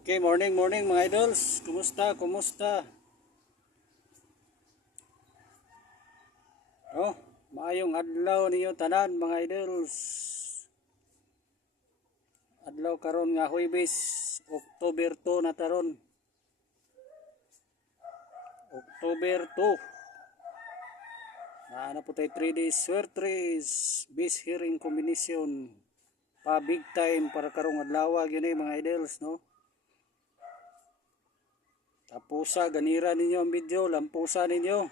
Okay, morning, morning mga idols. Kumusta? Kumusta? Oh, maayong adlaw niyo tanan mga idols. Adlaw karon nga Huwebes, October 2 na taron. October 2. Na po tayo 3 days swear race, base hearing combination. Pa big time para karong adlaw gyud mga idols, no? Tapusa ganira ninyo ang video, lampusa ninyo.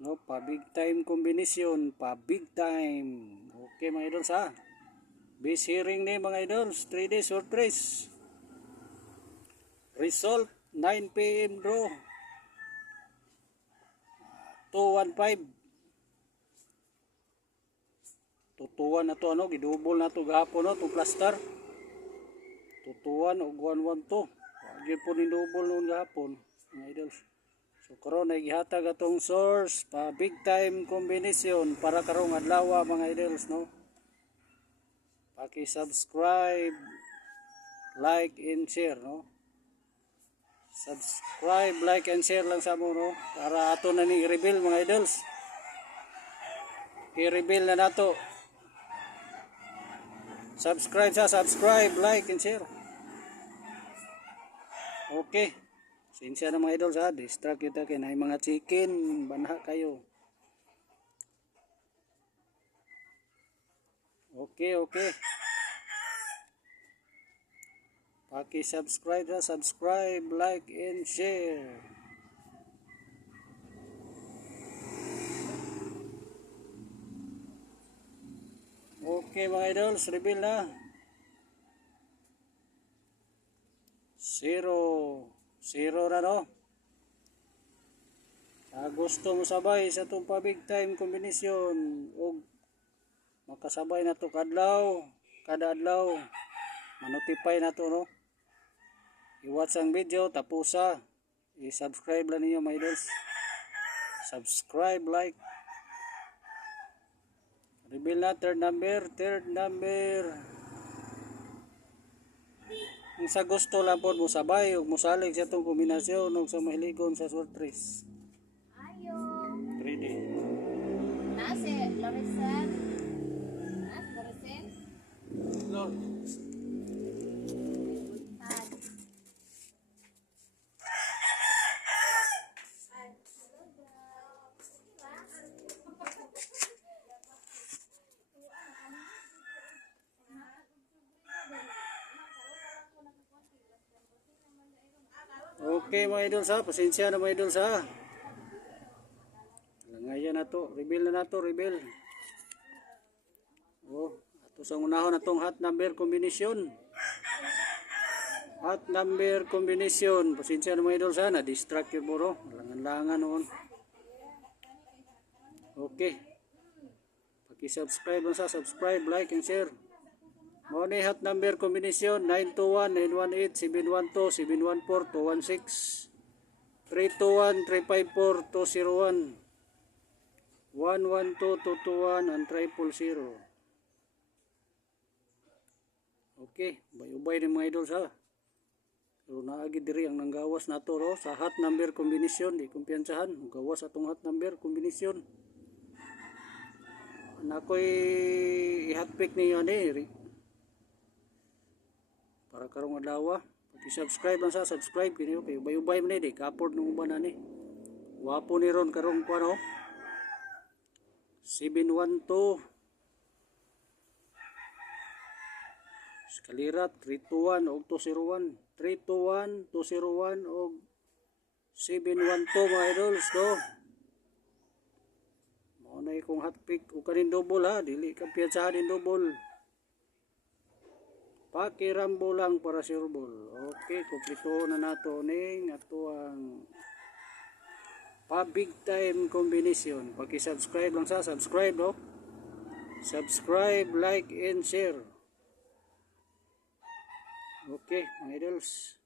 No, pa big time combination, pa big time. Okay mga idols ha. Base hearing ni mga idols, 3 days or trace. Result 9 PM draw. 215. Tutuan na to ano, gidubol na to gahapon no, to plaster. Tutuan og 112. Wagi po ni double noon gahapon mga idols. So karon ay gihatag atong source pa big time combination para karong adlaw mga idols no. Paki-subscribe, like and share no. Subscribe, like and share lang sa mo no para ato na ni i-reveal mga idols. I-reveal na nato. Subscribe, like and share. Okay. Sinsya na mga idols ha, distract kita kay na mga chicken, banha kayo. Okay. Paki-subscribe ha, subscribe, like and share. Okay mga idols, reveal na. 0 na no. Gusto mo sabay sa itong pa big time combination o makasabay na to kada adlaw manotify na to no. I-watch ang video tapusa, i-subscribe lang niyo mga idols. Subscribe, like. Reveal na third number. Kung sa gusto lang po mo sabay o musalig sa itong kombinasyon o sa mahiligon sa short race. Ayo. 3D. Nasi, Lorisen. Lorisen. Lord. Okay mga idols ha, pasensya na mga idols ha. Ngayon na to, reveal na to. Oh, ato sa unahon na tong hot number combination. Pasensya na mga idols ha, na-distract yun mo no. Langan noon. Okay. Paki-subscribe lang sa, subscribe, like and share. Mo ni hot number combination 921 918 712 714 216 321 354 201 112 221 and 000. Okay, ubay ni mga idols ha. Pero naagi diri ang nanggawas nato ro sa hot number combination, di kumpiyansahan gawas atong hot number combination. Nakoy i-hot pick niyo ni para karong adlaw. Paki-subscribe lang sa, subscribe kini okay. Ubay-ubay man ni kapord nung uban ani. Wapo ni ron karong kuno. 712 Skalirat 321 og 201 321 201 og 712 mga idols do. Mao na ikong hot pick o kanin double ha, dili ka piyansahan din double. Pakirambo lang para sure ball. Okay, kumpleto na nato ning ato ang pa big time combination. Paki-subscribe lang sa, subscribe no. Subscribe, like and share. Okay, mga idols.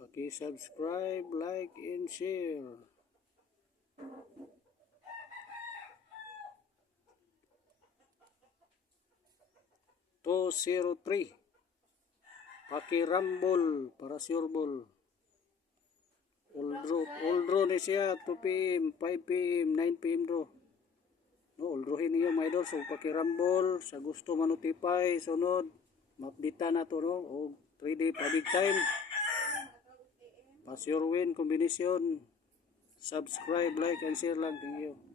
Paki-subscribe, like and share. 203. Pakirambol para sure ball. All draw ni siya 2 p.m., 5 p.m., 9 p.m. draw. No, all drawin niyo mga idol. So pakirambol sa gusto ma-notify sunod ma-update na to no og 3D pa big time. Pa sure win combination. Subscribe, like and share lang. Thank you.